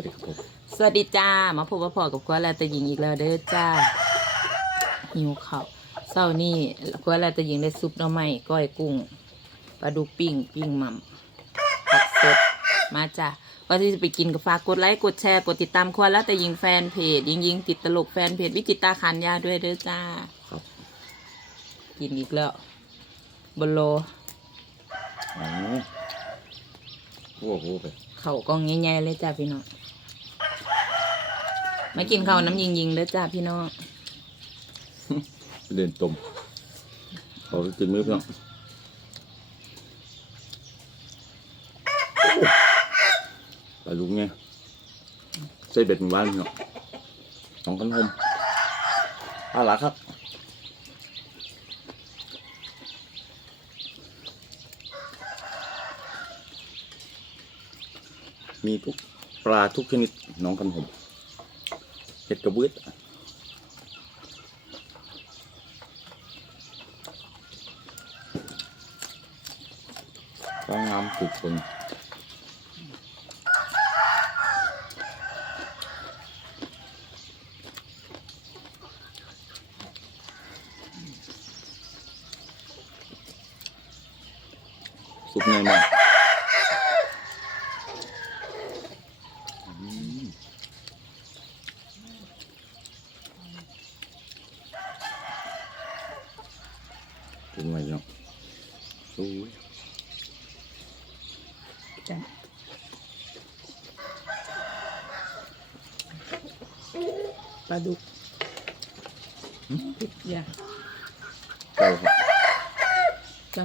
วัสดีครับผมสวัสดีจ้า มาพบกับพ่อกับกัวแลแต่หญิงอีกแล้วเด้อจ้า หิวข้าวเศร้านี่กัวแลแต่หญิงได้ซุปหน่อไม้ก้อยกุ้งปลาดุกปิ้งปิ้งหม่ำผักสดมาจ้าว่าที่จะไปกินกับฝากกดไลค์กดแชร์กดติดตามควรแล้วแต่ยิงแฟนเพจยิงยิงติดตลกแฟนเพจวิจิตาคันยาด้วยเด้อจ้าครับกินอีกแล้วบนโลอ๋อโอ้โหไปเข่าวกล้องใหญ่ๆเลยจ้าพี่น้อง มากินข้าวน้ำยิงยิงเด้อจ้าพี่น้องเดินตมเขากินมือพี่น้องปลาลุงไงใส่เบ็ดหมู่บ้านพี่น้องสองกันหมอาหละครับมีทุกปลาทุกชนิดน้องกันหม เห็ดกระเบื้อก็งามสุดๆนซุปเนื้อมากอืม เป็นไงเนาะโอ้ยจ้ะปลาดุกพริกยาเจ้าครับจ้ะ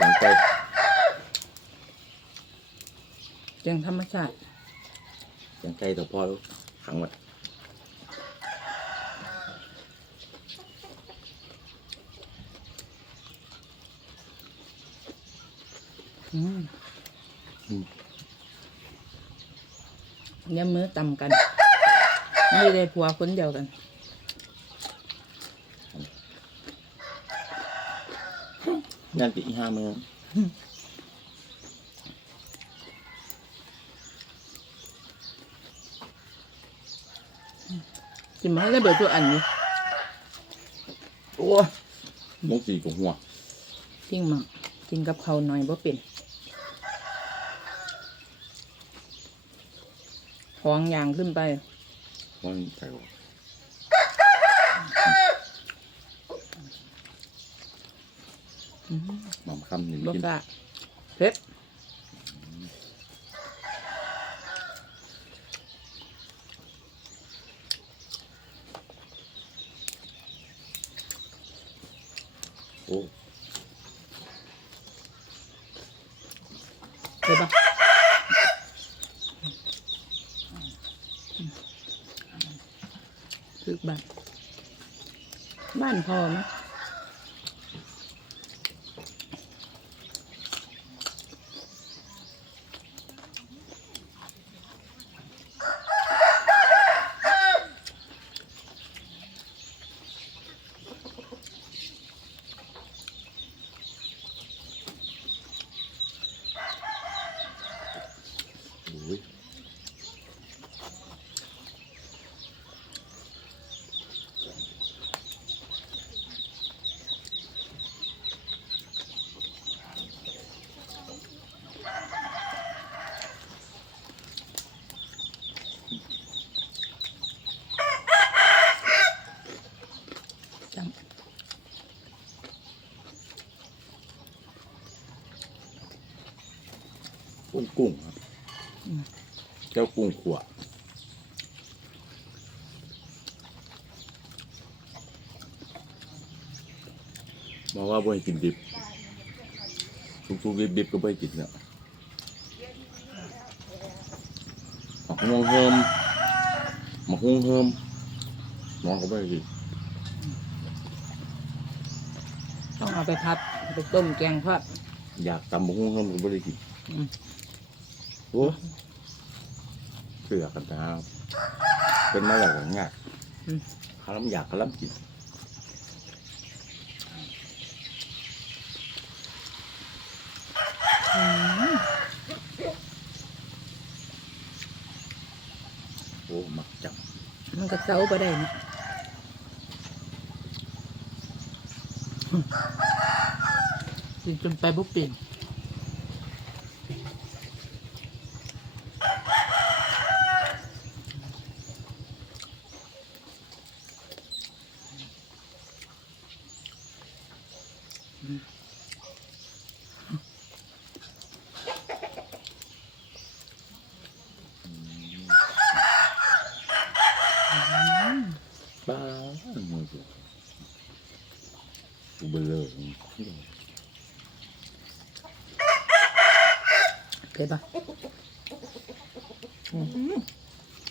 สนใจเสียงธรรมชาติสนใจแต่พอแล้วขังไว้อืมเนี่ยมือต่ำกัน ไม่ได้ผัวคนเดียวกัน งานติอีห้ามือกินมาให้ได้เบิดตัวอันนี้โอ้ยมกสีกับหัวทิ้งมากินกับเขาวหน่อยบ่เป็นท้องยางขึ้นไป มันใส่หัว หม่ำคำหนึ่งบ่กินกล้าเผ็ดโอ้เผ็ดปะถึกบ้านบ้านพอไหมโกุ้งกุ้งครับเจ้ากุ้งขวบอกว่าบ่ให้กินดิบสุกๆดิบๆก็บ่ให้กินเนี่ยม่วงเฮิมมะฮุ่งเฮิมน้องก็ไม่ได้กินต้องเอาไปพัดไปต้มแกงทอดอยากตำมะฮุ่งเฮิมก็ไม่ได้กินอืม โอ้เสือกันนะเป็นมาอย่างง่ายอืมข้าล้ำอยากข้าล้ำกินอืมโอ้มักจังมันก็เซาไปได้นะอืมกินจนไปบุปผิน บ้ามือกูกูเบลอเผ็ดปะอืม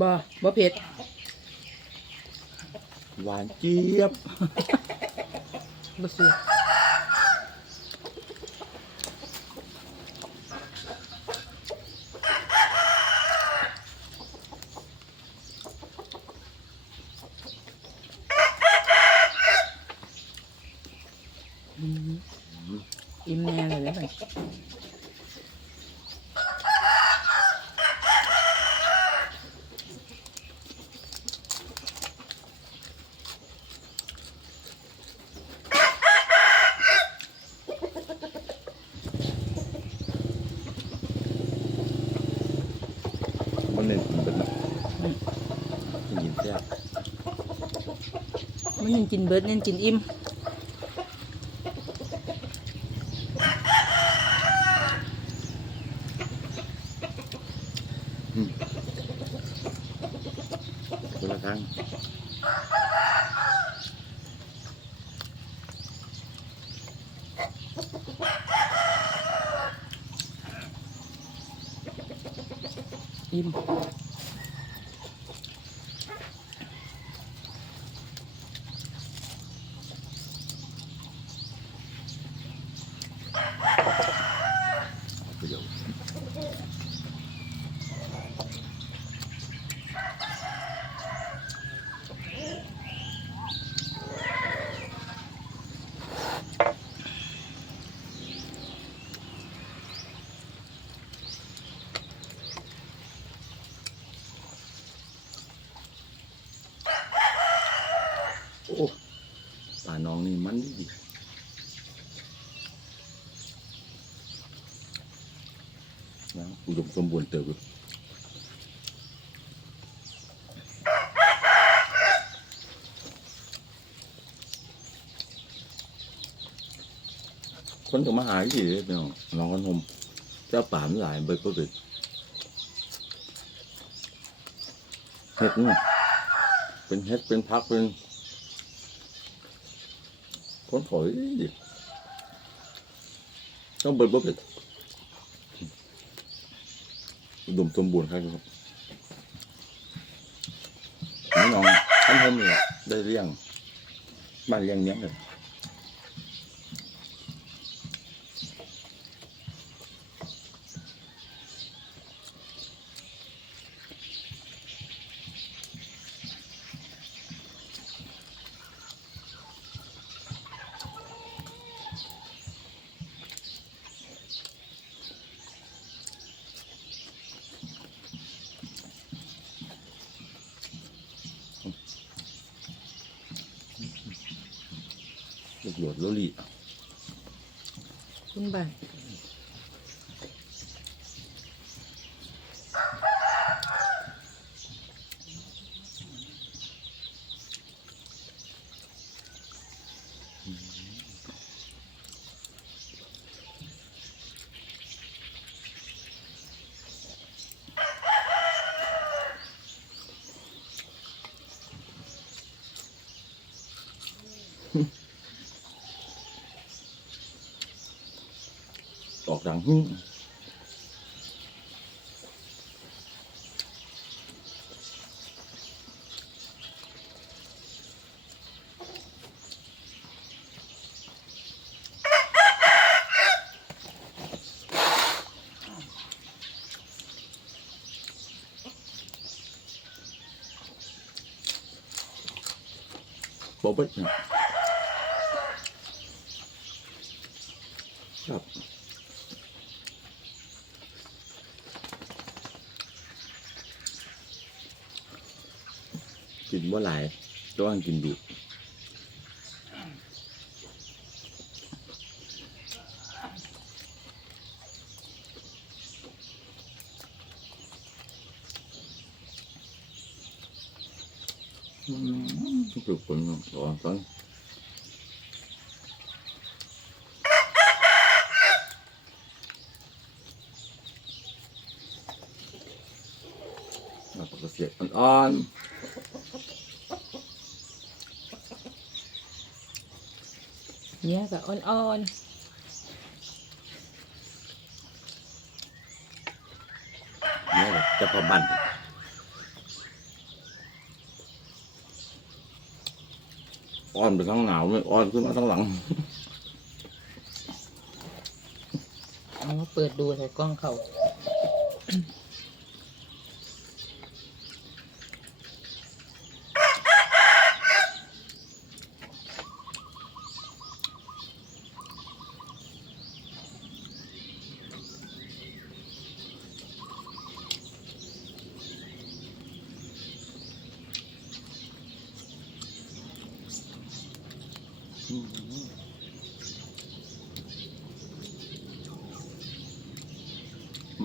บ่บ่เผ็ด หวานเจี๊ยบ บ่เสียอืม อิ่มแน่เลยเลยมันเน้นกินเป็นแบบกินแซ่บ มันยังกินเบิดยังกินอิ่ม คนละครั้ง อิ่ม ประโยชน์โอ้ป่าน้องนี่มันดีดี นะอุดมสมบูรณ์เติบอยู่คนก็มาหาที่เลยพี่น้อน้องกันหมเจ้าป่ามันหลายใบก็เกิดเห็ดเนี่ยเป็นเห็ดเป็นพักเป็นคนถอยดิต้องเบิดบ่เป็ด อุดมสมบูรณ์ครับครับน้องท่านผมเนี่ยได้เลี้ยงบ้านเลี้ยงเนี้ยเลย ลูกหลวดโลลี่คุณบ้าน trắng bổ bích này. กินว่าหลายต่ว่ากินดูปลูกคนร้อนต้นเราปกเสียดอ่อนๆ เนี่ยก็อ่อนเนี่ยจะพอบันอ้อนไปทั้งหนาวไม่อ้อนขึ้นมาทั้งหลังๆเอามาเปิดดูใส่กล้องเขา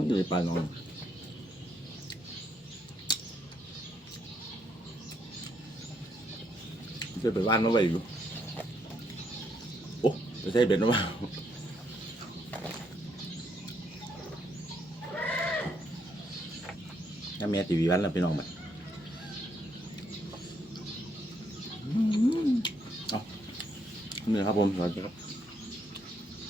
มันอยู่ในปลานอนจะไปบ้านมาไว้อยู่โอ้จะใช่เบ็ดหรือเปล่าถ้าแม่ตีวีวันแล้วไปนอนมันเอาเหนื่อยครับผมสวัสดีครับ